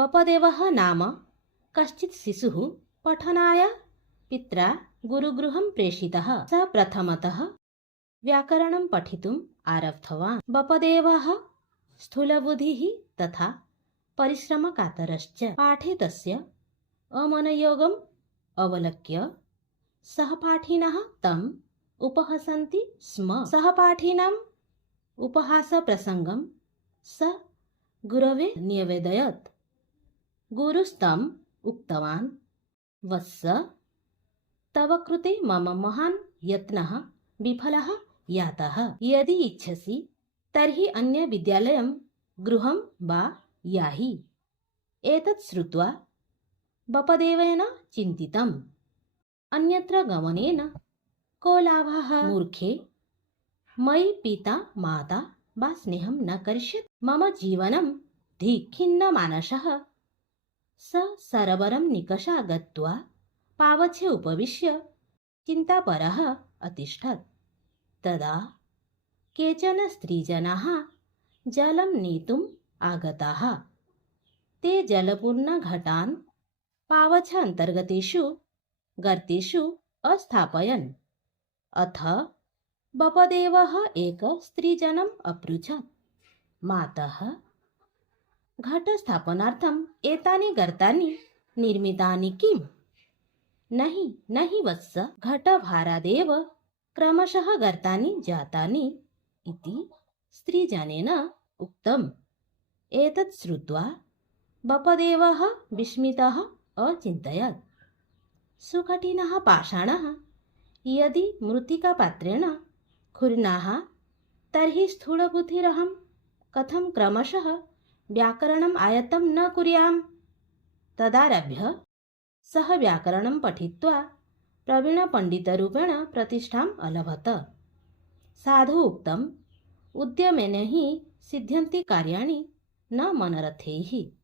बपदेवः नाम कश्चित् शिशुः पठनाय पित्रा गुरुगृहं प्रेषितः। स प्रथमतः व्याकरणं पठितुम् आरब्धवान्। बपदेवः स्थूलबुद्धिः तथा परिश्रमकातरश्च। पाठे तस्य अमनयोगम् अवलोक्य सहपाठिनः तम् उपहसन्ति स्म। सहपाठिनाम् उपहासप्रसङ्गं स गुरवे न्यवेदयत्। गुरुस्तम् उक्तवान्, वत्स, तव कृते मम महान् यत्नः विफलः यातः। यदि इच्छसि तर्हि अन्यविद्यालयं गृहं वा याहि। एतत् श्रुत्वा बपदेवेन चिन्तितम्, अन्यत्र गमनेन को लाभः? मूर्खे, मयि पिता माता वा स्नेहं न करिष्यति। मम जीवनं धिक्। खिन्नमानसः स सरोवरं निकषा गत्वा पावच्छे उपविश्य चिन्तापरः अतिष्ठत्। तदा केचन स्त्रीजनाः जलं नेतुम् आगताः। ते जलपूर्णघटान् पावच्छान्तर्गतेषु गर्तेषु अस्थापयन्। अथ बपदेवः एक स्त्रीजनम् अपृच्छत्, मातः, घटस्थापनार्थम् एतानि गर्तानि निर्मितानि किम्? नहि नहि वत्स, घटभारादेव क्रमशः गर्तानि जातानि इति स्त्रीजनेन उक्तम्। एतत् श्रुत्वा बपदेवः विस्मितः अचिन्तयत्, सुकठिनः पाषाणः यदि मृत्तिकापात्रेण क्षुण्णः तर्हि स्थूलबुद्धिरहं कथं क्रमशः व्याकरणम् आयत्तं न कुर्याम्। तदारभ्य सः व्याकरणं पठित्वा प्रवीणपण्डितरूपेण प्रतिष्ठाम् अलभत। साधु उक्तम्, उद्यमेन हि सिद्ध्यन्ति कार्याणि न मनरथैः।